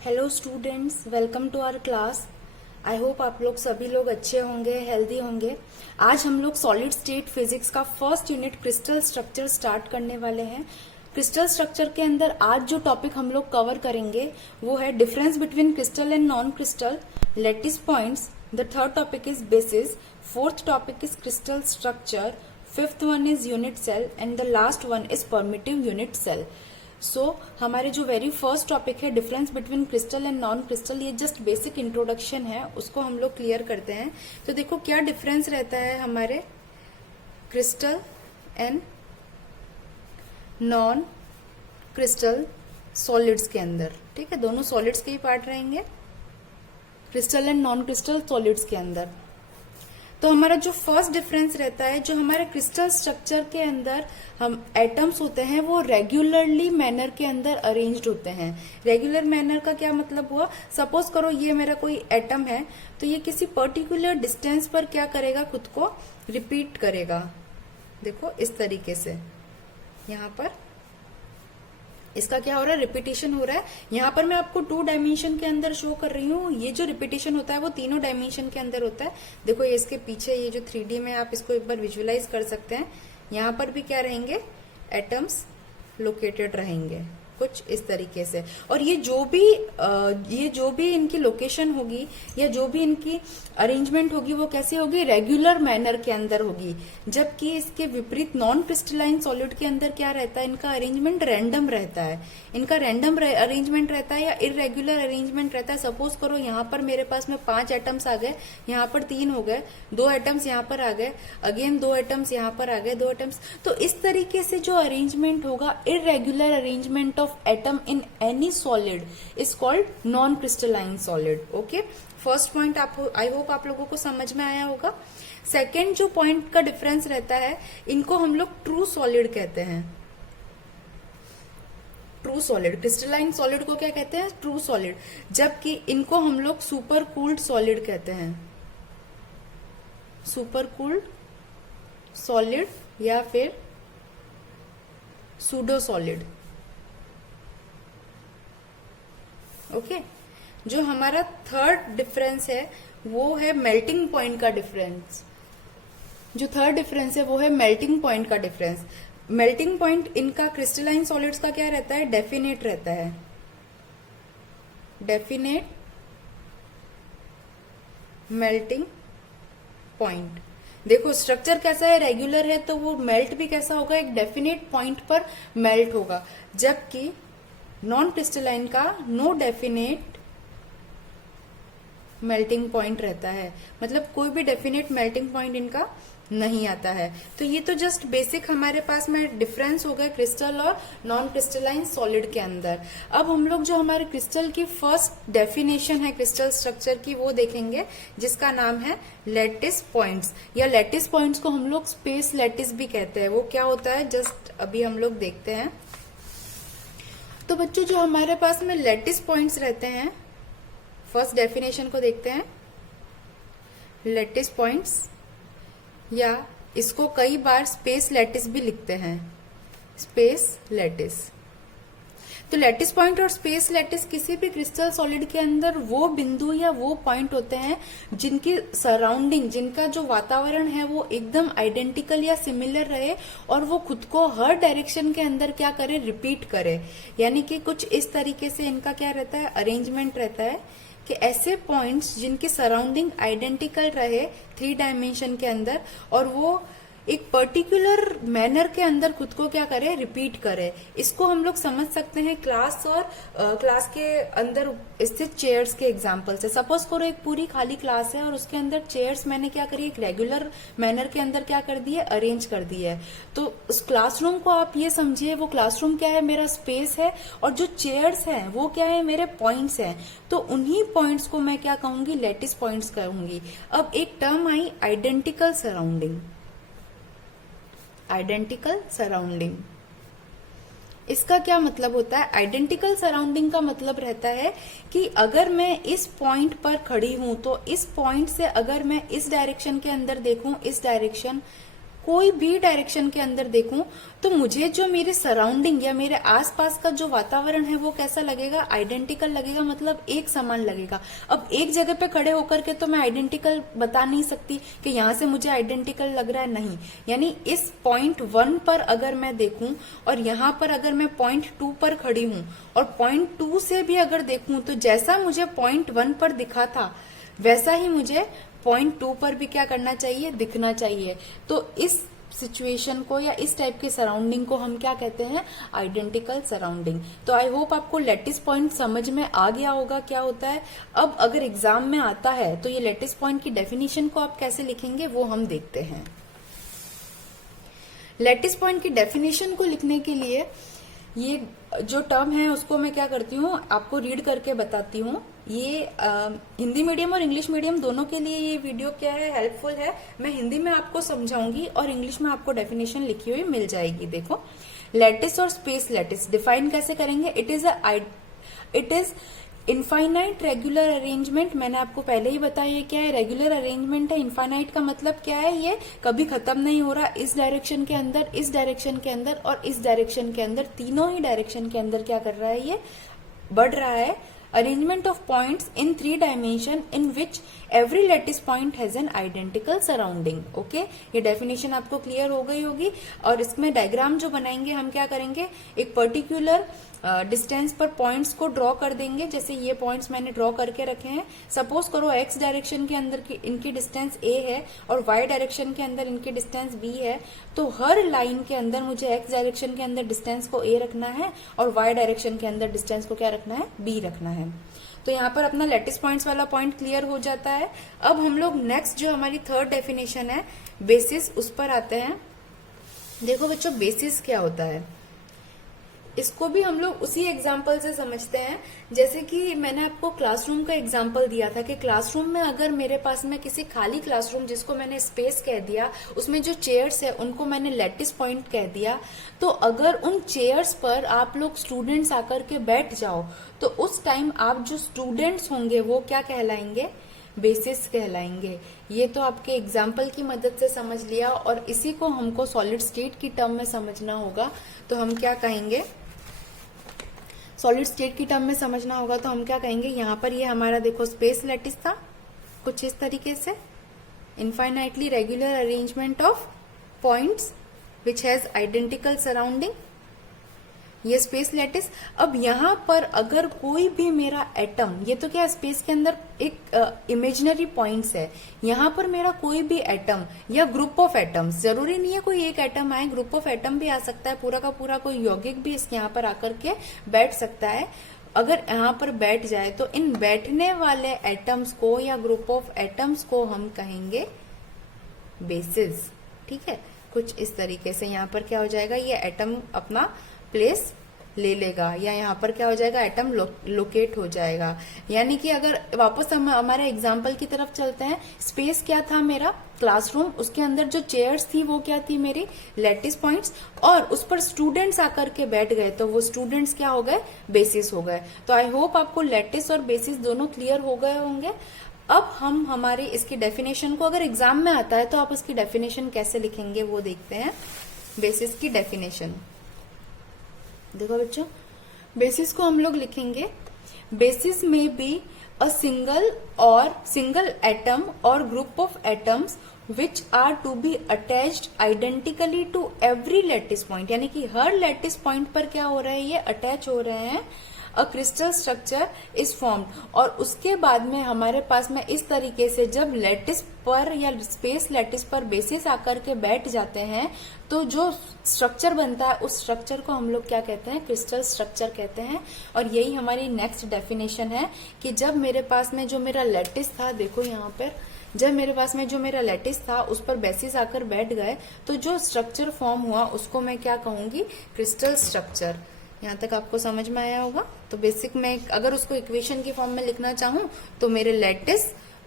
Hello students, welcome to our class. I hope आप लोग सभी लोग अच्छे होंगे, हेल्दी होंगे। आज हम लोग सॉलिड स्टेट फिजिक्स का first unit crystal structure start करने वाले हैं। क्रिस्टल स्ट्रक्चर के अंदर आज जो टॉपिक हम लोग कवर करेंगे वो है difference between crystal and non crystal, lattice points. The third topic is basis, fourth topic is crystal structure, fifth one is unit cell and the last one is primitive unit cell. So हमारे जो very first topic है difference between crystal and non crystal, ये just basic introduction है, उसको हम लोग clear करते हैं। तो देखो क्या डिफरेंस रहता है हमारे crystal and non crystal solids के अंदर। ठीक है, दोनों सॉलिड्स के ही पार्ट रहेंगे crystal and non crystal solids के अंदर। तो हमारा जो फर्स्ट डिफरेंस रहता है, जो हमारे क्रिस्टल स्ट्रक्चर के अंदर हम एटम्स होते हैं वो रेगुलरली मैनर के अंदर अरेंज्ड होते हैं। रेगुलर मैनर का क्या मतलब हुआ, सपोज करो ये मेरा कोई एटम है तो ये किसी पर्टिकुलर डिस्टेंस पर क्या करेगा, खुद को रिपीट करेगा। देखो इस तरीके से यहाँ पर इसका क्या हो रहा है, रिपीटेशन हो रहा है। यहाँ पर मैं आपको 2 डायमेंशन के अंदर शो कर रही हूँ। ये जो रिपीटेशन होता है वो तीनों डायमेंशन के अंदर होता है। देखो ये इसके पीछे ये जो 3D में आप इसको एक बार विजुअलाइज कर सकते हैं। यहाँ पर भी क्या रहेंगे, एटम्स लोकेटेड रहेंगे कुछ इस तरीके से। और ये जो भी इनकी लोकेशन होगी या जो भी इनकी अरेंजमेंट होगी वो कैसे होगी, रेगुलर मैनर के अंदर होगी। जबकि इसके विपरीत नॉन क्रिस्टलाइन सॉलिड के अंदर क्या रहता है, इनका अरेंजमेंट रैंडम रहता है। इनका रैंडम अरेंजमेंट रहता है या इरेगुलर अरेंजमेंट रहता है। सपोज करो यहाँ पर मेरे पास में 5 एटम्स आ गए, यहाँ पर 3 हो गए, 2 एटम्स यहाँ पर आ गए, अगेन 2 एटम्स यहाँ पर आ गए, 2 एटम्स। तो इस तरीके से जो अरेंजमेंट होगा, irregular arrangement of atom in any solid is called non crystalline solid. Okay, first point I hope आप लोगों को समझ में आया होगा। सेकेंड जो पॉइंट का डिफरेंस रहता है, इनको हम लोग ट्रू सॉलिड कहते हैं। ट्रू सॉलिड, क्रिस्टलाइन सॉलिड को क्या कहते हैं, ट्रू सॉलिड। जबकि इनको हम लोग सुपर कूल्ड सॉलिड कहते हैं। सुपर कूल्ड सॉलिड या फिर सूडो सॉलिड। ओके, जो हमारा थर्ड डिफरेंस है वो है मेल्टिंग पॉइंट का डिफरेंस। जो थर्ड डिफरेंस है वो है मेल्टिंग पॉइंट का डिफरेंस। मेल्टिंग पॉइंट इनका क्रिस्टलाइन सॉलिड्स का क्या रहता है, डेफिनेट रहता है। Definite melting point. देखो स्ट्रक्चर कैसा है, रेगुलर है, तो वो मेल्ट भी कैसा होगा, एक डेफिनेट पॉइंट पर मेल्ट होगा। जबकि नॉन क्रिस्टलाइन का नो डेफिनेट मेल्टिंग पॉइंट रहता है, मतलब कोई भी डेफिनेट मेल्टिंग पॉइंट इनका नहीं आता है। तो ये तो जस्ट बेसिक हमारे पास में डिफरेंस हो गए क्रिस्टल और नॉन क्रिस्टलाइन सॉलिड के अंदर। अब हम लोग जो हमारे क्रिस्टल की फर्स्ट डेफिनेशन है क्रिस्टल स्ट्रक्चर की वो देखेंगे, जिसका नाम है लैटिस पॉइंट्स, या लैटिस पॉइंट्स को हम लोग स्पेस लैटिस भी कहते हैं। वो क्या होता है, जस्ट अभी हम लोग देखते हैं। तो बच्चों जो हमारे पास में लैटिस पॉइंट्स रहते हैं, फर्स्ट डेफिनेशन को देखते हैं। लैटिस पॉइंट्स, या इसको कई बार स्पेस लैटिस भी लिखते हैं, स्पेस लैटिस। तो लैटिस पॉइंट और स्पेस लैटिस किसी भी क्रिस्टल सॉलिड के अंदर वो बिंदु या वो पॉइंट होते हैं जिनकी सराउंडिंग, जिनका जो वातावरण है वो एकदम आइडेंटिकल या सिमिलर रहे और वो खुद को हर डायरेक्शन के अंदर क्या करे, रिपीट करे। यानी कि कुछ इस तरीके से इनका क्या रहता है, अरेंजमेंट रहता है कि ऐसे पॉइंट्स जिनकी सराउंडिंग आइडेंटिकल रहे 3 डायमेंशन के अंदर और वो एक पर्टिकुलर मैनर के अंदर खुद को क्या करे, रिपीट करे। इसको हम लोग समझ सकते हैं क्लास और क्लास के अंदर स्थित चेयर्स के एग्जांपल से। सपोज करो एक पूरी खाली क्लास है और उसके अंदर चेयर्स मैंने क्या करी, एक रेगुलर मैनर के अंदर क्या कर दी है, अरेंज कर दी है। तो उस क्लासरूम को आप ये समझिए, वो क्लासरूम क्या है, मेरा स्पेस है, और जो चेयर्स हैं वो क्या है, मेरे पॉइंट्स हैं। तो उन्हीं पॉइंट्स को मैं क्या कहूंगी, लैटिस पॉइंट्स कहूंगी। अब एक टर्म आई आइडेंटिकल सराउंडिंग। आइडेंटिकल सराउंडिंग, इसका क्या मतलब होता है, आइडेंटिकल सराउंडिंग का मतलब रहता है कि अगर मैं इस पॉइंट पर खड़ी हूं तो इस पॉइंट से अगर मैं इस डायरेक्शन के अंदर देखूं, इस डायरेक्शन कोई भी डायरेक्शन के अंदर देखूं तो मुझे जो मेरे सराउंडिंग या मेरे आसपास का जो वातावरण है वो कैसा लगेगा, आइडेंटिकल लगेगा, मतलब एक समान लगेगा। अब एक जगह पे खड़े होकर के तो मैं आइडेंटिकल बता नहीं सकती कि यहां से मुझे आइडेंटिकल लग रहा है, नहीं। यानी इस पॉइंट 1 पर अगर मैं देखूं और यहां पर अगर मैं पॉइंट 2 पर खड़ी हूं और पॉइंट 2 से भी अगर देखूं तो जैसा मुझे पॉइंट 1 पर दिखा था वैसा ही मुझे पॉइंट 2 पर भी क्या करना चाहिए, दिखना चाहिए। तो इस सिचुएशन को या इस टाइप के सराउंडिंग को हम क्या कहते हैं, आइडेंटिकल सराउंडिंग। तो आई होप आपको लैटिस पॉइंट समझ में आ गया होगा क्या होता है। अब अगर एग्जाम में आता है तो ये लैटिस पॉइंट की डेफिनेशन को आप कैसे लिखेंगे वो हम देखते हैं। लैटिस पॉइंट की डेफिनेशन को लिखने के लिए ये जो टर्म है उसको मैं क्या करती हूँ, आपको रीड करके बताती हूँ। ये हिंदी मीडियम और इंग्लिश मीडियम दोनों के लिए ये वीडियो क्या है, हेल्पफुल है। मैं हिंदी में आपको समझाऊंगी और इंग्लिश में आपको डेफिनेशन लिखी हुई मिल जाएगी। देखो, लैटिस और स्पेस लैटिस डिफाइन कैसे करेंगे। It is infinite regular arrangement. मैंने आपको पहले ही बताया ये क्या है, रेगुलर अरेंजमेंट है। इनफाइनाइट का मतलब क्या है, ये कभी खत्म नहीं हो रहा। इस डायरेक्शन के अंदर, इस डायरेक्शन के अंदर और इस डायरेक्शन के अंदर, तीनों ही डायरेक्शन के अंदर क्या कर रहा है, ये बढ़ रहा है। Arrangement of points in 3 dimension in which every lattice point has an identical surrounding. Okay, ये डेफिनेशन आपको क्लियर हो गई होगी। और इसमें डायग्राम जो बनाएंगे हम क्या करेंगे, एक पर्टिकुलर डिस्टेंस पर पॉइंट्स को ड्रॉ कर देंगे। जैसे ये पॉइंट्स मैंने ड्रॉ करके रखे हैं। सपोज करो एक्स डायरेक्शन के अंदर की इनकी डिस्टेंस ए है और वाई डायरेक्शन के अंदर इनकी डिस्टेंस बी है। तो हर लाइन के अंदर मुझे एक्स डायरेक्शन के अंदर डिस्टेंस को ए रखना है और वाई डायरेक्शन के अंदर डिस्टेंस को क्या रखना है, बी रखना है। तो यहाँ पर अपना लैटिस पॉइंट्स वाला पॉइंट क्लियर हो जाता है। अब हम लोग नेक्स्ट जो हमारी थर्ड डेफिनेशन है बेसिस, उस पर आते हैं। देखो बच्चों, बेसिस क्या होता है, इसको भी हम लोग उसी एग्जाम्पल से समझते हैं। जैसे कि मैंने आपको क्लासरूम का एग्जाम्पल दिया था कि क्लासरूम में अगर मेरे पास में किसी खाली क्लासरूम, जिसको मैंने स्पेस कह दिया, उसमें जो चेयर्स है उनको मैंने लैटिस पॉइंट कह दिया। तो अगर उन चेयर्स पर आप लोग स्टूडेंट्स आकर के बैठ जाओ तो उस टाइम आप जो स्टूडेंट्स होंगे वो क्या कहलाएंगे, बेसिस कहलाएंगे। ये तो आपके एग्जाम्पल की मदद से समझ लिया। और इसी को हमको सॉलिड स्टेट की टर्म में समझना होगा। तो हम क्या कहेंगे, सॉलिड स्टेट की टर्म में समझना होगा तो हम क्या कहेंगे, यहाँ पर ये हमारा देखो स्पेस लैटिस था कुछ इस तरीके से, infinitely regular arrangement of points which has identical surrounding, ये स्पेस लैटिस। अब यहाँ पर अगर कोई भी मेरा एटम, ये तो क्या स्पेस के अंदर एक इमेजिनरी पॉइंट्स है, यहाँ पर मेरा कोई भी एटम या ग्रुप ऑफ एटम्स, जरूरी नहीं है कोई एक एटम आए, ग्रुप ऑफ एटम भी आ सकता है, पूरा का पूरा कोई यौगिक भी यहाँ पर आकर के बैठ सकता है। अगर यहाँ पर बैठ जाए तो इन बैठने वाले एटम्स को या ग्रुप ऑफ एटम्स को हम कहेंगे बेसिस। ठीक है, कुछ इस तरीके से यहाँ पर क्या हो जाएगा, ये एटम अपना प्लेस ले लेगा या यहाँ पर क्या हो जाएगा, एटम लोकेट हो जाएगा। यानी कि अगर वापस हम हमारे एग्जाम्पल की तरफ चलते हैं, स्पेस क्या था मेरा, क्लासरूम, उसके अंदर जो चेयर्स थी वो क्या थी, मेरी लैटिस पॉइंट्स, और उस पर स्टूडेंट्स आकर के बैठ गए तो वो स्टूडेंट्स क्या हो गए, बेसिस हो गए। तो आई होप आपको लैटिस और बेसिस दोनों क्लियर हो गए होंगे। अब हम हमारी इसकी डेफिनेशन को, अगर एग्जाम में आता है तो आप उसकी डेफिनेशन कैसे लिखेंगे वो देखते हैं। बेसिस की डेफिनेशन देखो बच्चों, बेसिस को हम लोग लिखेंगे, बेसिस में बी अ सिंगल एटम और group of atoms which are to be attached identically to every lattice point. यानी कि हर लैटिस पॉइंट पर क्या हो रहा है, ये अटैच हो रहे हैं। A crystal structure is formed, और उसके बाद में हमारे पास में इस तरीके से जब लैटिस पर या स्पेस लैटिस पर बेसिस आकर के बैठ जाते हैं तो जो स्ट्रक्चर बनता है उस स्ट्रक्चर को हम लोग क्या कहते हैं, क्रिस्टल स्ट्रक्चर कहते हैं। और यही हमारी नेक्स्ट डेफिनेशन है कि जब मेरे पास में जो मेरा लैटिस था, देखो यहाँ पर, जब मेरे पास में जो मेरा लैटिस था उस पर बेसिस आकर बैठ गए तो जो स्ट्रक्चर फॉर्म हुआ उसको मैं क्या कहूंगी, क्रिस्टल स्ट्रक्चर। यहाँ तक आपको समझ में आया होगा। तो बेसिक में अगर उसको इक्वेशन की फॉर्म में लिखना चाहूं तो मेरे lattice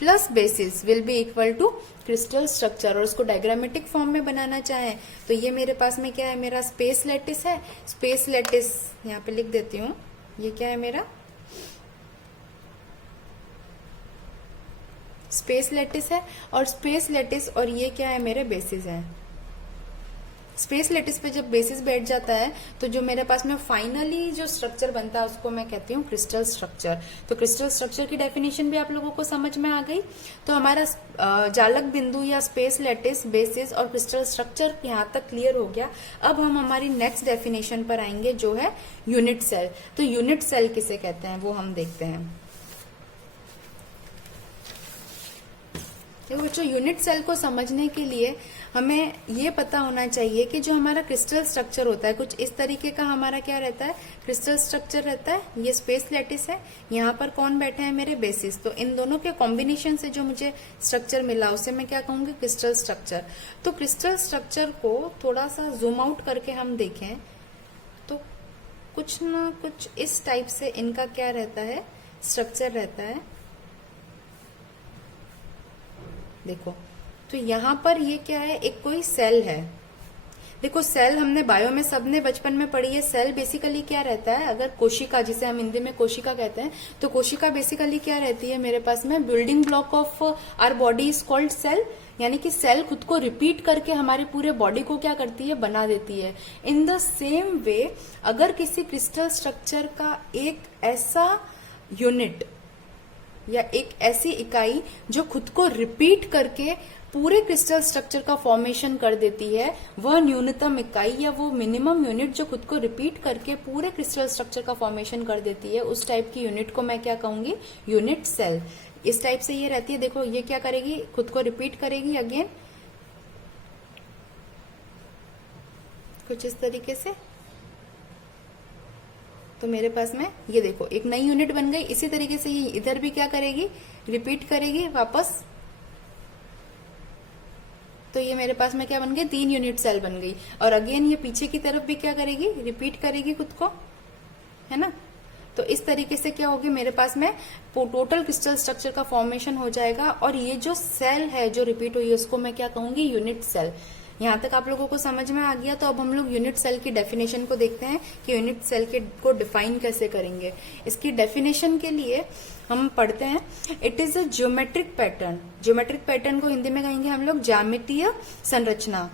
plus basis will be equal to crystal structure, और उसको डायग्रामेटिक फॉर्म में बनाना चाहें तो ये मेरे पास में क्या है, मेरा स्पेस लैटिस है। स्पेस लैटिस यहाँ पे लिख देती हूँ, ये क्या है, मेरा स्पेस लैटिस है, और स्पेस लैटिस और ये क्या है, मेरे बेसिस है। स्पेस लेटिस पे जब बेसिस बैठ जाता है तो जो मेरे पास में फाइनली जो स्ट्रक्चर बनता है उसको मैं कहती हूँ क्रिस्टल स्ट्रक्चर। तो क्रिस्टल स्ट्रक्चर की डेफिनेशन भी आप लोगों को समझ में आ गई। तो हमारा जालक बिंदु या स्पेस लेटिस, बेसिस और क्रिस्टल स्ट्रक्चर यहाँ तक क्लियर हो गया। अब हम हमारी नेक्स्ट डेफिनेशन पर आएंगे जो है यूनिट सेल। तो यूनिट सेल किसे कहते हैं वो हम देखते हैं। देखो बच्चों, यूनिट सेल को समझने के लिए हमें ये पता होना चाहिए कि जो हमारा क्रिस्टल स्ट्रक्चर होता है कुछ इस तरीके का हमारा क्या रहता है, क्रिस्टल स्ट्रक्चर रहता है। ये स्पेस लेटिस है, यहाँ पर कौन बैठे हैं, मेरे बेसिस। तो इन दोनों के कॉम्बिनेशन से जो मुझे स्ट्रक्चर मिला उसे मैं क्या कहूंगी, क्रिस्टल स्ट्रक्चर। तो क्रिस्टल स्ट्रक्चर को थोड़ा सा जूम आउट करके हम देखें तो कुछ ना कुछ इस टाइप से इनका क्या रहता है, स्ट्रक्चर रहता है। देखो, तो यहाँ पर ये क्या है, एक कोई सेल है। देखो सेल हमने बायो में सबने बचपन में पढ़ी है। सेल बेसिकली क्या रहता है, अगर कोशिका, जिसे हम हिंदी में कोशिका कहते हैं, तो कोशिका बेसिकली क्या रहती है मेरे पास में, building block of our body is called cell. यानी कि सेल खुद को रिपीट करके हमारे पूरे बॉडी को क्या करती है, बना देती है। इन द सेम वे अगर किसी क्रिस्टल स्ट्रक्चर का एक ऐसा यूनिट या एक ऐसी इकाई जो खुद को रिपीट करके पूरे क्रिस्टल स्ट्रक्चर का फॉर्मेशन कर देती है, वह न्यूनतम इकाई या वो मिनिमम यूनिट जो खुद को रिपीट करके पूरे क्रिस्टल स्ट्रक्चर का फॉर्मेशन कर देती है, उस टाइप की यूनिट को मैं क्या कहूंगी, यूनिट सेल। इस टाइप से ये रहती है। देखो ये क्या करेगी, खुद को रिपीट करेगी अगेन कुछ इस तरीके से। तो मेरे पास में ये देखो एक नई यूनिट बन गई। इसी तरीके से ये इधर भी क्या करेगी, रिपीट करेगी वापस। तो ये मेरे पास में क्या बन गई, 3 यूनिट सेल बन गई। और अगेन ये पीछे की तरफ भी क्या करेगी, रिपीट करेगी खुद को, है ना। तो इस तरीके से क्या होगी, मेरे पास में टोटल क्रिस्टल स्ट्रक्चर का फॉर्मेशन हो जाएगा। और ये जो सेल है जो रिपीट हुई है उसको मैं क्या कहूंगी, यूनिट सेल। यहाँ तक आप लोगों को समझ में आ गया। तो अब हम लोग यूनिट सेल की डेफिनेशन को देखते हैं कि यूनिट सेल को डिफाइन कैसे करेंगे। इसकी डेफिनेशन के लिए हम पढ़ते हैं, it is a geometric pattern. Geometric pattern को हिंदी में कहेंगे हम लोग ज्यामितीय संरचना।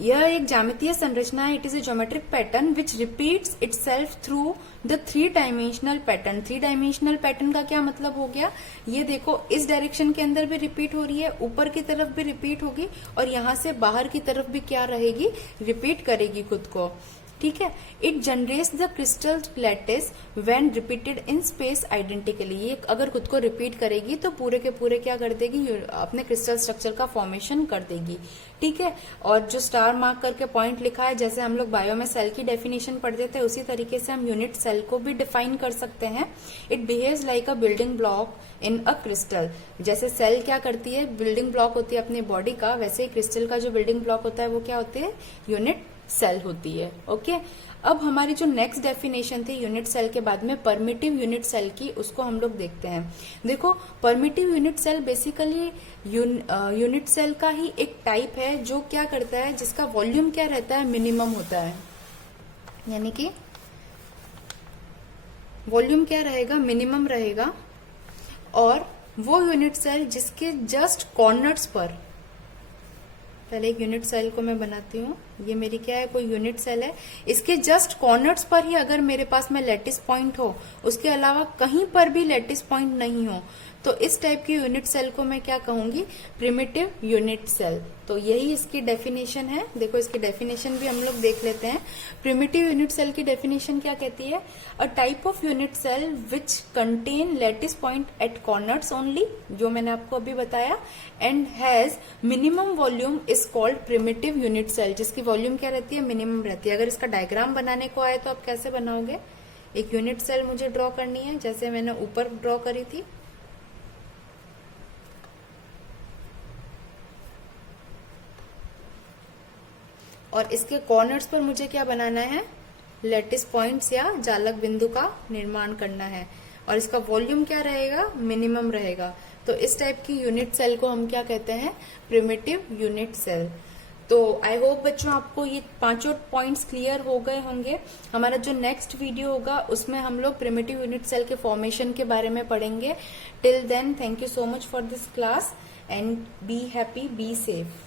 यह एक ज्यामितीय संरचना है। It is a geometric pattern which repeats itself through the 3 dimensional pattern. 3 dimensional pattern का क्या मतलब हो गया, ये देखो इस डायरेक्शन के अंदर भी रिपीट हो रही है, ऊपर की तरफ भी रिपीट होगी और यहाँ से बाहर की तरफ भी क्या रहेगी, रिपीट करेगी खुद को। ठीक है। It generates the crystal lattice when repeated in space identically. ये अगर खुद को रिपीट करेगी तो पूरे के पूरे क्या कर देगी, अपने क्रिस्टल स्ट्रक्चर का फॉर्मेशन कर देगी। ठीक है। और जो स्टार मार्क करके पॉइंट लिखा है, जैसे हम लोग बायो में सेल की डेफिनेशन पढ़ते थे उसी तरीके से हम यूनिट सेल को भी डिफाइन कर सकते हैं। It behaves like a building block in a crystal. जैसे सेल क्या करती है, बिल्डिंग ब्लॉक होती है अपनी बॉडी का, वैसे ही क्रिस्टल का जो बिल्डिंग ब्लॉक होता है वो क्या होती है, यूनिट सेल होती है। ओके। अब हमारी जो नेक्स्ट डेफिनेशन थी यूनिट सेल के बाद में परमिटिव यूनिट सेल की, उसको हम लोग देखते हैं। देखो primitive unit cell basically unit cell का ही एक टाइप है जो क्या करता है, जिसका वॉल्यूम क्या रहता है, मिनिमम होता है। यानी कि वॉल्यूम क्या रहेगा, मिनिमम रहेगा। और वो यूनिट सेल जिसके जस्ट कॉर्नर्स पर, पहले एक यूनिट सेल को मैं बनाती हूँ। ये मेरी क्या है, कोई यूनिट सेल है। इसके जस्ट कॉर्नर्स पर ही अगर मेरे पास में लैटिस पॉइंट हो, उसके अलावा कहीं पर भी लैटिस पॉइंट नहीं हो, तो इस टाइप की यूनिट सेल को मैं क्या कहूंगी, प्रिमिटिव यूनिट सेल। तो यही इसकी डेफिनेशन है। देखो इसकी डेफिनेशन भी हम लोग देख लेते हैं। प्रिमिटिव यूनिट सेल की डेफिनेशन क्या कहती है, a type of unit cell which contain lattice point at corners only, जो मैंने आपको अभी बताया, and has minimum volume is called primitive unit cell. जिसकी वॉल्यूम क्या रहती है, मिनिमम रहती है। अगर इसका डायग्राम बनाने को आए तो आप कैसे बनाओगे, एक यूनिट सेल मुझे ड्रॉ करनी है जैसे मैंने ऊपर ड्रॉ करी थी। और इसके कॉर्नर्स पर मुझे क्या बनाना है, लैटिस पॉइंट्स या जालक बिंदु का निर्माण करना है। और इसका वॉल्यूम क्या रहेगा, मिनिमम रहेगा। तो इस टाइप की यूनिट सेल को हम क्या कहते हैं, प्रिमिटिव यूनिट सेल। तो आई होप बच्चों आपको ये 5 पॉइंट्स क्लियर हो गए होंगे। हमारा जो नेक्स्ट वीडियो होगा उसमें हम लोग प्रिमिटिव यूनिट सेल के फॉर्मेशन के बारे में पढ़ेंगे। Till then thank you so much for this class and be happy, be safe.